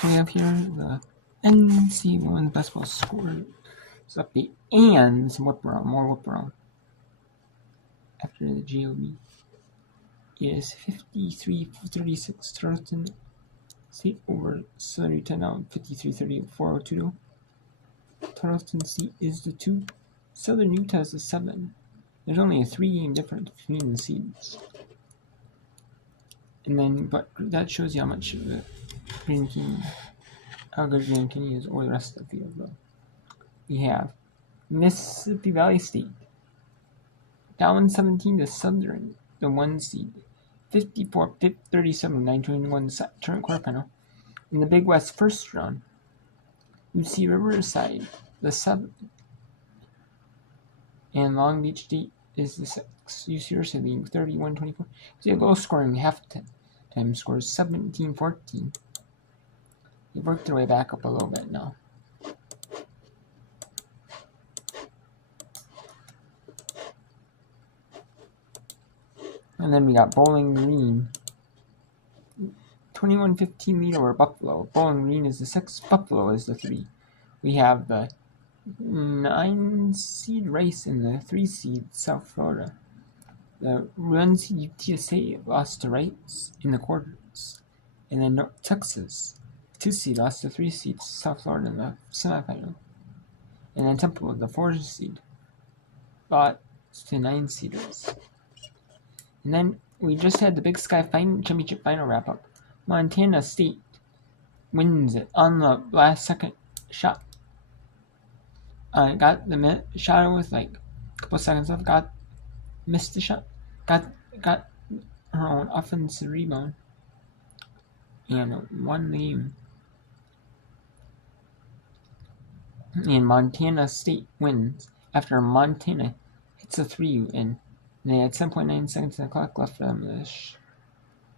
So we have here the NC Women's Basketball Scores update and some more whip around. After the GOB is 53-36 Charleston State over Surrey 10 out 53-30 402. Charleston State is the 2. Southern Utah is the 7. There's only a 3-game difference between the seeds. And then, but that shows you how much of the Grand Canyon, how good Grand Canyon is over the rest of the field, though. We have Mississippi Valley State down 17 to Southern, the 1 seed, 54-37, 921 tournament quarterfinal. In the Big West first round, UC Riverside, the 7, and Long Beach State is the 6. UC Riverside leading 31-24. See a goal scoring half-time scores 17-14. They've worked their way back up a little bit now. And then we got Bowling Green, 21-15 lead over Buffalo. Bowling Green is the 6, Buffalo is the 3. We have the 9 seed Rice and the 3 seed South Florida. The 1 seed UTSA lost to Rice in the quarters. And then Texas, 2 seed, lost to 3 seed South Florida in the semifinal. And then Temple, the 4 seed, lost to 9 seeders. And then we just had the Big Sky Championship final wrap up. Montana State wins it on the last second shot. Got the shot with like a couple seconds left. Missed the shot. Got her own offensive rebound and won the game. And Montana State wins after Montana hits a 3 and they had 7.9 seconds of the clock left for them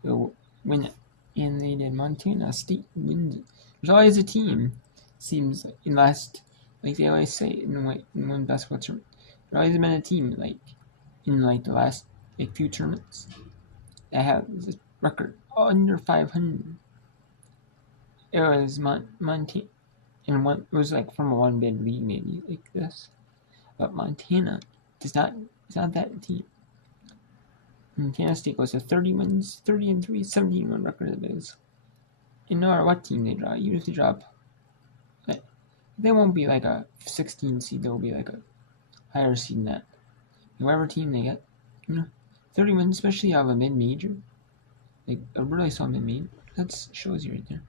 to win it. And they did. Montana State wins it. There's always a team, seems like, in last, like they always say in one basketball tournament. There's always been a team, like, in like the last few tournaments that have the record under 500. It was Montana, and it was like from a one bid league maybe like this, but Montana is not that team. Montana State goes to 30 wins, 30-3, 17-1 record it is. And no matter what team they draw, even if they drop, they won't be like a 16 seed. They'll be like a higher seed than that. Whatever team they get, 30 wins, especially out of a mid-major, like a really solid mid-major. That shows you right there.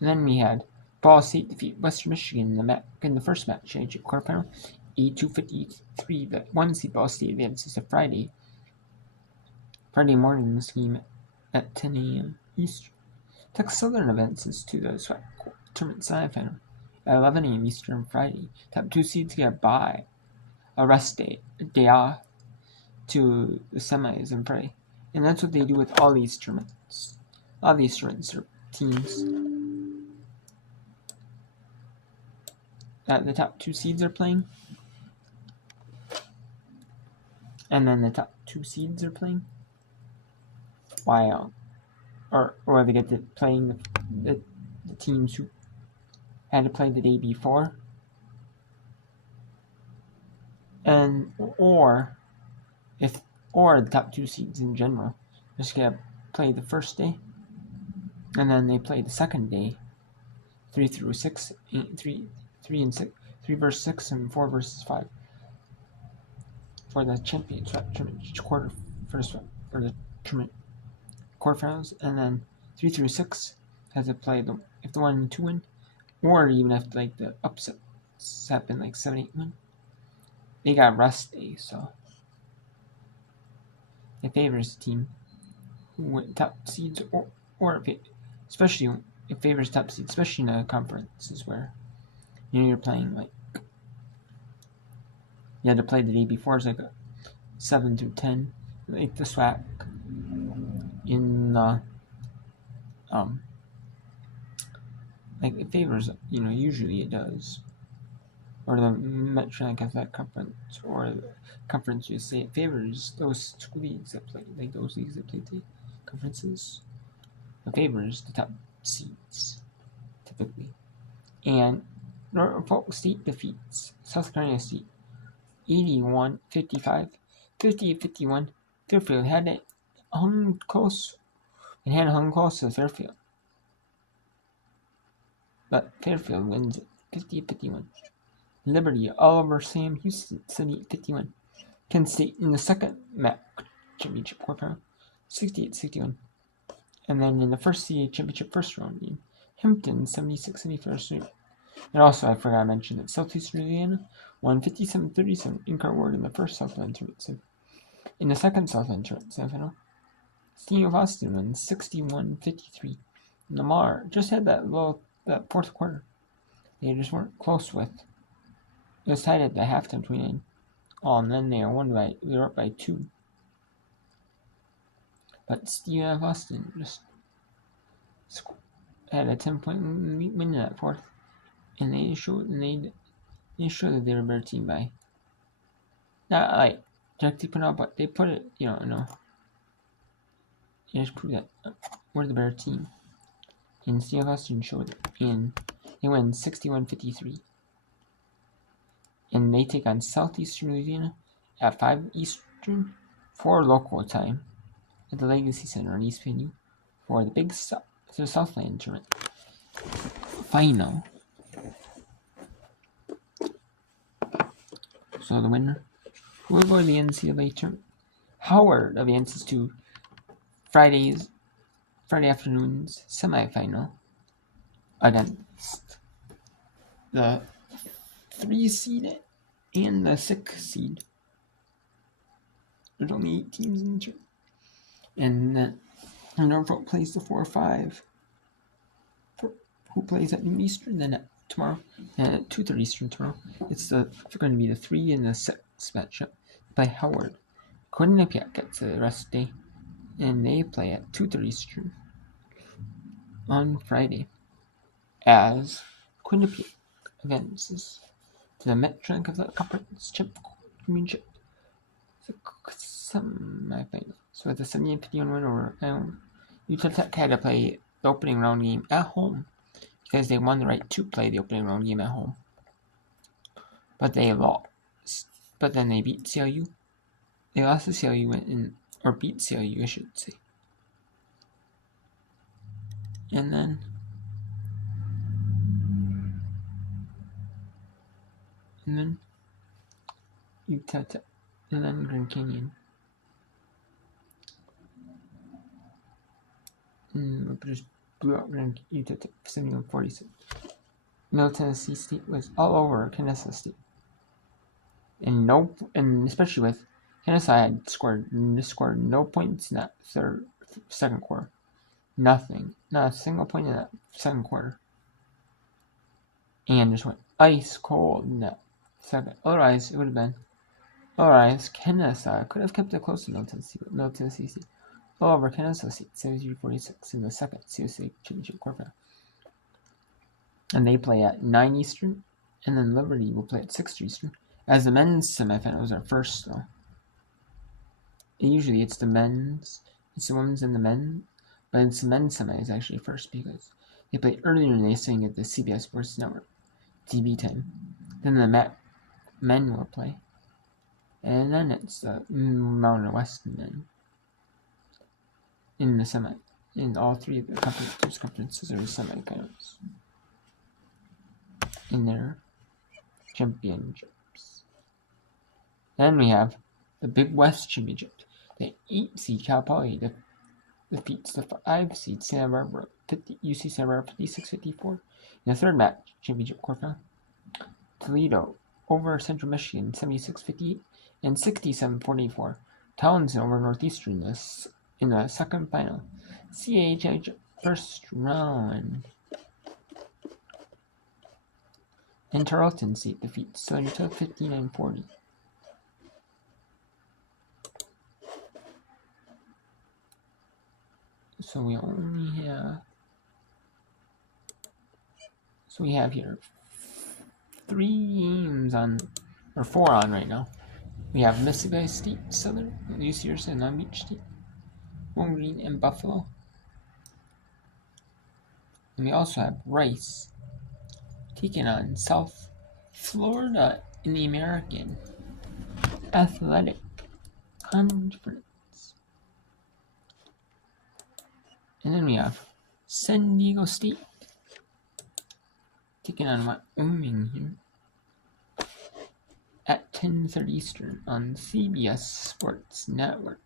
And then we had Ball State defeat Western Michigan in the first match, championship quarterfinal, 82-53. The 1 seed Ball State advances to Friday morning this game at 10 a.m. Eastern. Texas Southern advances to the SWAC tournament semifinal at 11 a.m. Eastern Friday. Top 2 seeds get a rest day, a day off to the semis and Friday. And that's what they do with all these tournaments. All these tournaments are teams that the top 2 seeds are playing. And then the top 2 seeds are playing. While, or they get to playing the teams who had to play the day before. And or the top 2 seeds in general just get to play the first day, and then they play the second day, 3 through 6, 3 and 6, 3 versus 6 and 4 versus 5 for the championship tournament for the tournament quarterfinals, and then 3 through 6 has to play if the 1 and 2 win, or even if like the upsets happen like 7-8 win, they got rest day, so it favors the team who went top seeds, or if it favors top seeds, especially in the conferences where you're playing like you had to play the day before. It's like a 7 through 10, like the SWAC in the like it favors, usually it does, or the Medtronic Athletic Conference, or the conference you say it favors those leagues that play, like those leagues that play the conferences. It favors the top seeds, typically. And Norfolk State defeats South Carolina State 81-55, 58-51. Fairfield had it hung close. It had hung close to Fairfield. But Fairfield wins it 58-51. Liberty all over Sam Houston 78-51. Kent State in the second MAC championship quarterfinal 68-61. And then in the first CA championship first round game, Hampton 76-71. And also, I forgot to mention that Southeastern Louisiana won 57-37 in Cart Ward in the first Southland tournament. In the second Southland tournament semifinal, Steve of Austin won 61-53. Lamar just had that fourth quarter. They just weren't close with. It was tied at the halftime 29. And then they were up by 2. But Steve of Austin just had a 10-point win in that fourth. And they showed that they were a better team by not like directly put out, but they put it, no. They just proved that we're the better team. And Steve Austin showed it. And they win 61-53. And they take on Southeastern Louisiana at 5 Eastern, 4 local time, at the Legacy Center in East Venue for the big Southland tournament final. So the winner will go to the NCAA tournament. Howard advances to Friday afternoon's semifinal against the 3 seed and the 6 seed. There's only 8 teams in the tournament. And then Norfolk plays the 4-5, who plays at noon Eastern, then tomorrow, and at 2:30 Eastern tomorrow. It's going to be the 3 and the 6 matchup by Howard. Quinnipiac gets the rest of the day, and they play at 2:30 Eastern on Friday, as Quinnipiac advances to the Medtronic Athletic Conference Championship semifinal. So it's a 78-51 win over Utah Tech. Had to play the opening round game at home because they won the right to play the opening round game at home. But they lost. But then they beat CLU. They lost to CLU or beat CLU, I should say. And then Utah Tech, and then Grand Canyon. Just blew out Utah Tech 71-46. Middle Tennessee State was all over Kennesaw State. And especially with Kennesaw had scored no points in that second quarter. Nothing. Not a single point in that second quarter. And just went ice cold in that second. Otherwise, Kennesaw could have kept it close to Middle Tennessee, but Middle Tennessee State all over Kennesaw State 73-46 in the second CSA Championship quarterfinal. And they play at 9 Eastern, and then Liberty will play at 6 Eastern. As the men's semifinals are first, though. Usually it's the women's and the men, but it's the men's semi is actually first because they play earlier in the day at the CBS Sports Network TV time. Then the men will play, and then it's the Mountain West men in the semi. In all 3 of the conferences are semifinals in their championships. Then we have the Big West Championship. The 8 seed Cal Poly defeats the 5 seed Santa Barbara, UC Santa Barbara 56-54 in the third MAC championship quarterfinal. Toledo over Central Michigan 76-58 and 67-44. Townsend over Northeastern in the second final. CAA championship first round. And Tarleton State defeats Southern 59-40. So we have here 3 games on, or 4 on right now. We have Mississippi State, Southern, UCRC, and Long Beach State, Wolverine, and Buffalo. And we also have Rice taking on South Florida in the American Athletic Conference. And then we have San Diego State taking on Wyoming here at 10:30 Eastern on CBS Sports Network.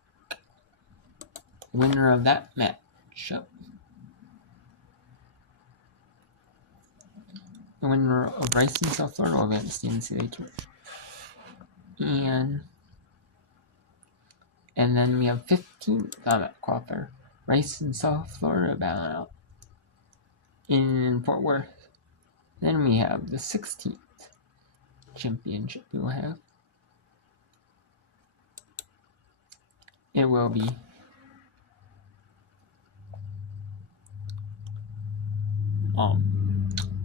Winner of that matchup. The winner of Rice and South Florida will advance to the NCAA tournament. And then we have 15th on that qualifier. Rice and South Florida battling out in Fort Worth. Then we have the 16th championship we will have. It will be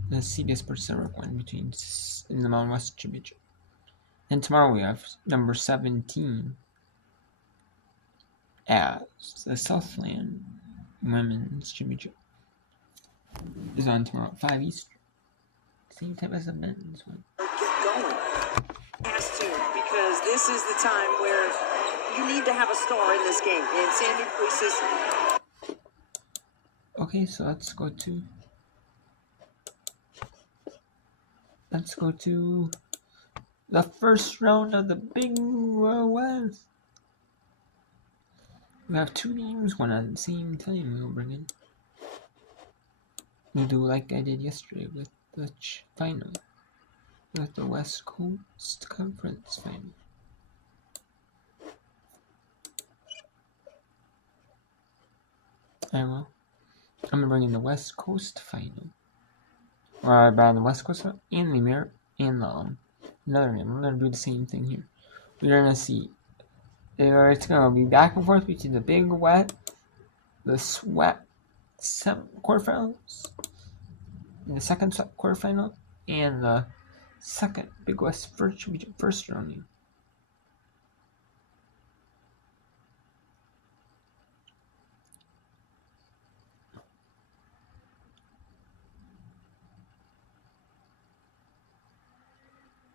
the CBS Sports Network one between in the Mountain West Championship. And tomorrow we have number 17 as the Southland Women's Championship is on tomorrow at 5 Eastern. Same time as the men's one. Get going. Has to, because this is the time where you need to have a star in this game. And Sandy Cruz is. Okay, so let's go to the first round of the Big West. We have 2 games, one at the same time we'll bring in. We'll do like I did yesterday with the final, with the West Coast Conference final. I will. I'm gonna bring in the West Coast final. Or I brought the West Coast final and the American and the another game. I'm gonna do the same thing here. We're gonna see. It's gonna be back and forth between the Big Wet, the Sweat quarterfinals, and the second Sweat quarterfinal, and the second Big West first round.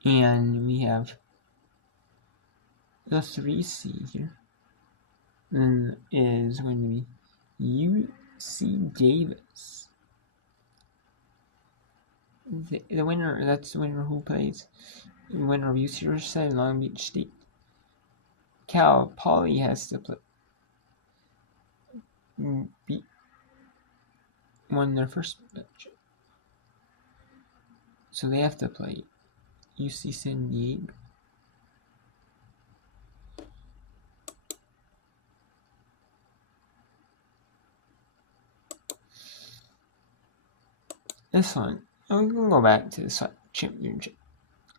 And we have the 3 seed here. Then is going to be UC Davis. The winner, that's the winner who plays. The winner of UC Riverside and Long Beach State. Cal Poly has to play. Won their first match. So they have to play UC San Diego. This one, we can go back to the SWAT Championship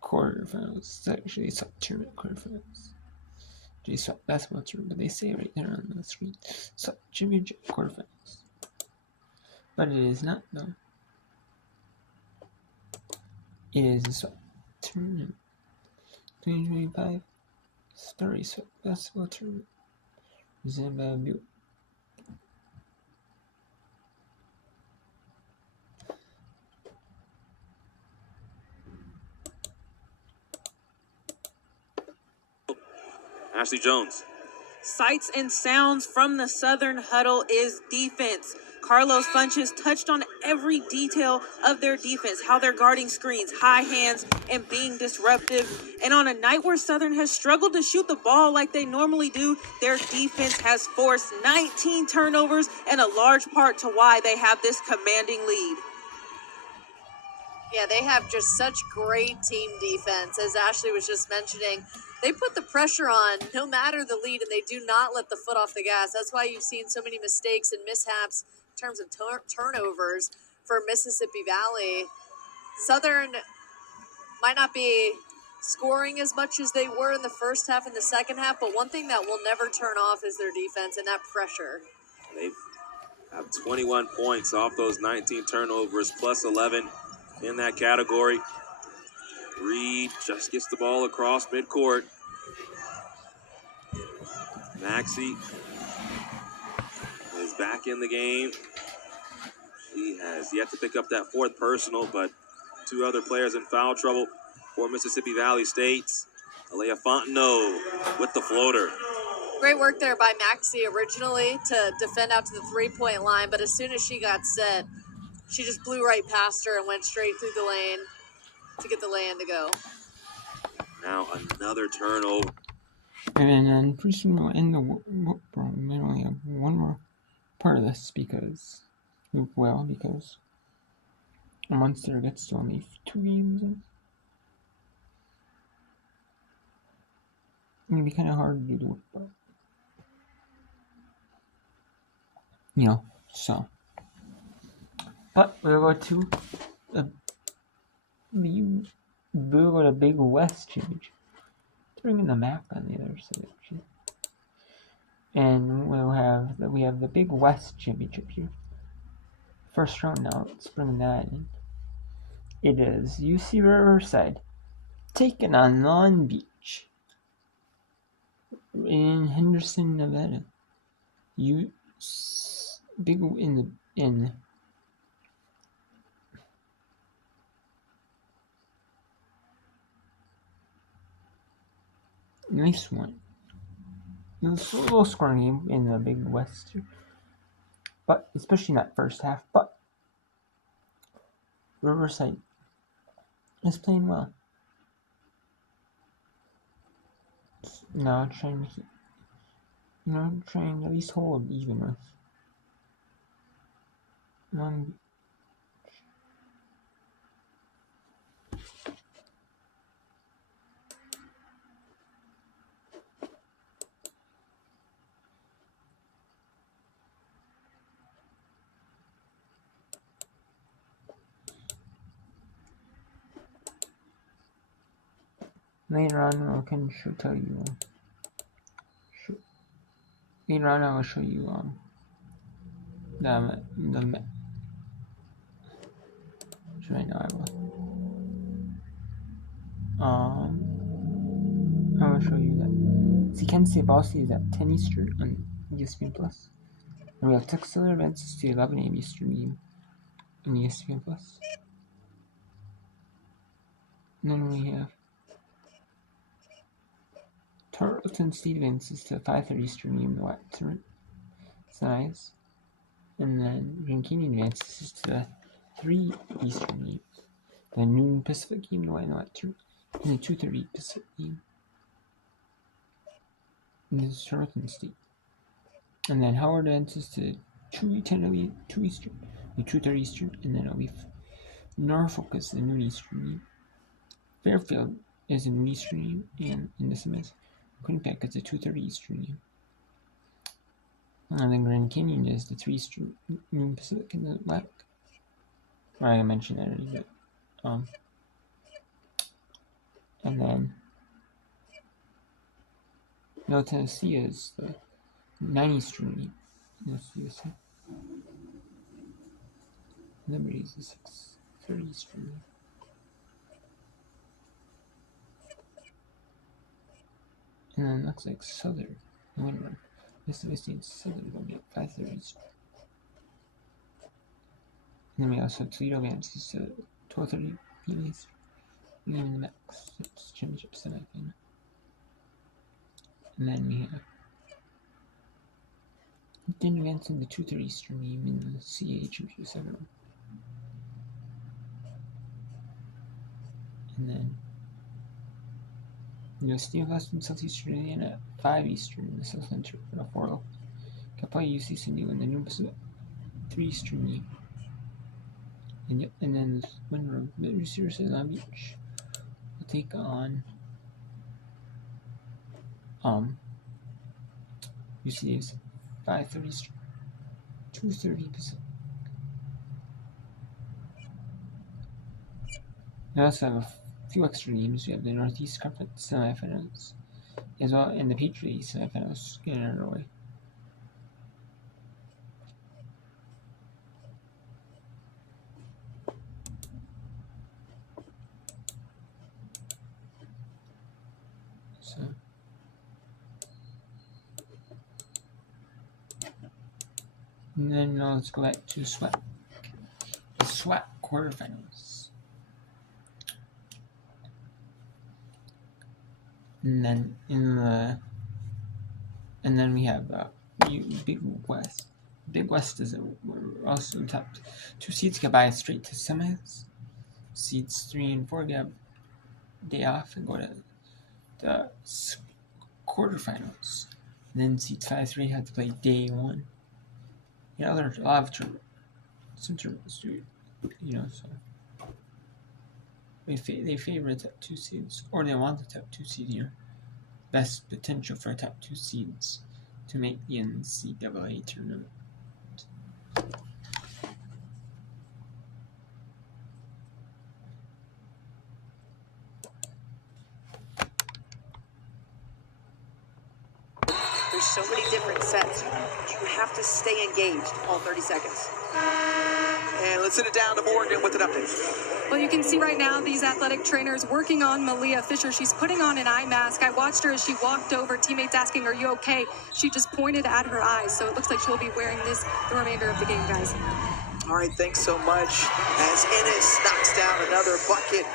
quarterfinals. It's actually SWAT Tournament quarterfinals. SWAT basketball tournament, but they say right there on the screen, SWAT Championship quarterfinals. But it is not, though. It is a SWAT Tournament 2025 Story SWAT basketball tournament presented by Buick. Ashley Jones. Sights and sounds from the Southern huddle is defense. Carlos Funches touched on every detail of their defense, how they're guarding screens, high hands, and being disruptive. And on a night where Southern has struggled to shoot the ball like they normally do, their defense has forced 19 turnovers, and a large part to why they have this commanding lead. Yeah, they have just such great team defense, as Ashley was just mentioning. They put the pressure on no matter the lead, and they do not let the foot off the gas. That's why you've seen so many mistakes and mishaps in terms of turnovers for Mississippi Valley. Southern might not be scoring as much as they were in the first half and the second half, but one thing that will never turn off is their defense and that pressure. They have 21 points off those 19 turnovers, plus 11 in that category. Reed just gets the ball across midcourt. Maxey is back in the game. She has yet to pick up that fourth personal, but two other players in foul trouble for Mississippi Valley State. Alea Fontenot with the floater. Great work there by Maxey originally to defend out to the three-point line, but as soon as she got set, she just blew right past her and went straight through the lane to get the lay-in to go. Now another turnover. And then pretty soon we'll end the work. We only have one more part of this because Munster gets to only 2 games. It's gonna be kind of hard to do the work, but so. But we'll go to the Big West Championship. Bring in the map on the other side, and we have the Big West Championship here. First round now. Let's bring that in. It is UC Riverside taking on Long Beach in Henderson, Nevada. Nice one. It was a low scoring game in the Big West, but especially in that first half. But Riverside is playing well. Now trying to at least hold even with Long Beach. Later on, I will show you the right now I will show you that. See, Kansas State Ball State is at 10 Eastern on ESPN Plus, and we have Tuxedo Advances to 11 a.m. Eastern on ESPN Plus. And then we have Tarleton State advances to 5:30 Eastern in the White Tournament. It's nice. And then Grand Canyon advances to 3 Eastern game. The noon Pacific game in the White Tournament. And the 2:30 Pacific game. And this is Tarleton State. And then Howard advances to 2 Eastern. The 2:30 Eastern. And then it'll be Norfolk is the noon Eastern game. Fairfield is a noon Eastern game. And in this image, Quinnipiac is a 2:30 Eastern game. And then Grand Canyon is the 3 Eastern noon Pacific in the Atlantic. I mentioned that already, but and then Middle Tennessee is the 9 Eastern game. Liberty is the 6:30 Eastern game. And then it looks like Southern, Winter, Mississippi State Southern will be at 5:30 Eastern. And then we also have Toledo advances to 12:30 p.m. Eastern. And the Max Championship semifinal. And then we have Denton advancing the 2:30 Eastern game in the CAA Championship semifinal. And then Steve Western Southeastern Indiana at 5 Eastern in the South Center for the 4 Capella UC San Diego in the New Pacific 3 Eastern game. And then this winner of the Receivers at Long Beach will take on UCA's 5:30 Eastern, 2:30 Pacific. We also have a few extra games. We have the Northeast Conference semifinals as well, and the Patriot East semifinals getting underway. And then let's go back to SWAT. The SWAT quarterfinals. And then we have Big West. Big West is also top 2 seeds get by straight to semis. Seeds 3 and 4 get a day off and go to the quarterfinals. And then seeds 5 3 have to play day 1. There's a lot of some tournaments too, so they favor the top 2 seeds, or they want the top 2 seed here. Best potential for top 2 seeds to make the NCAA tournament. There's so many different sets. You have to stay engaged all 30 seconds. And let's send it down to Morgan with an update. Well, you can see right now these athletic trainers working on Malia Fisher. She's putting on an eye mask. I watched her as she walked over, teammates asking, "Are you okay?" She just pointed at her eyes. So it looks like she'll be wearing this the remainder of the game, guys. All right, thanks so much. As Ennis knocks down another bucket.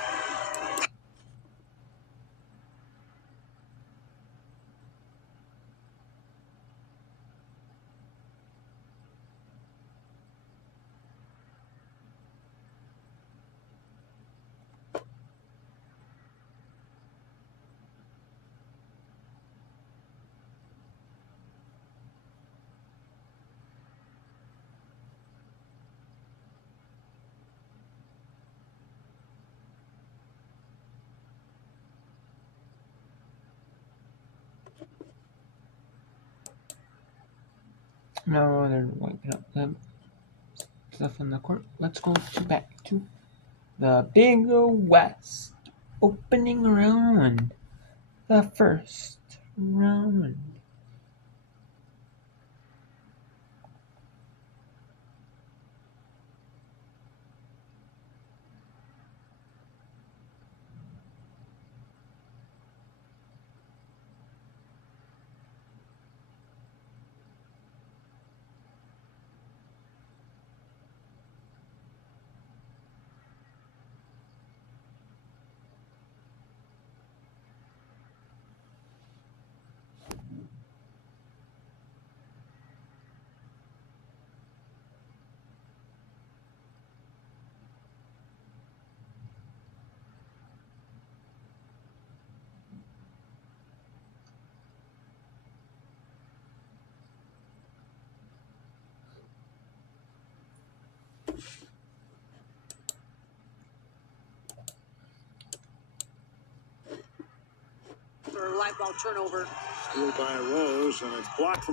Now they're wiping up the stuff on the court. Let's go back to the Big West opening round. The first round. For a live ball turnover. Steal by Rose, and it's blocked from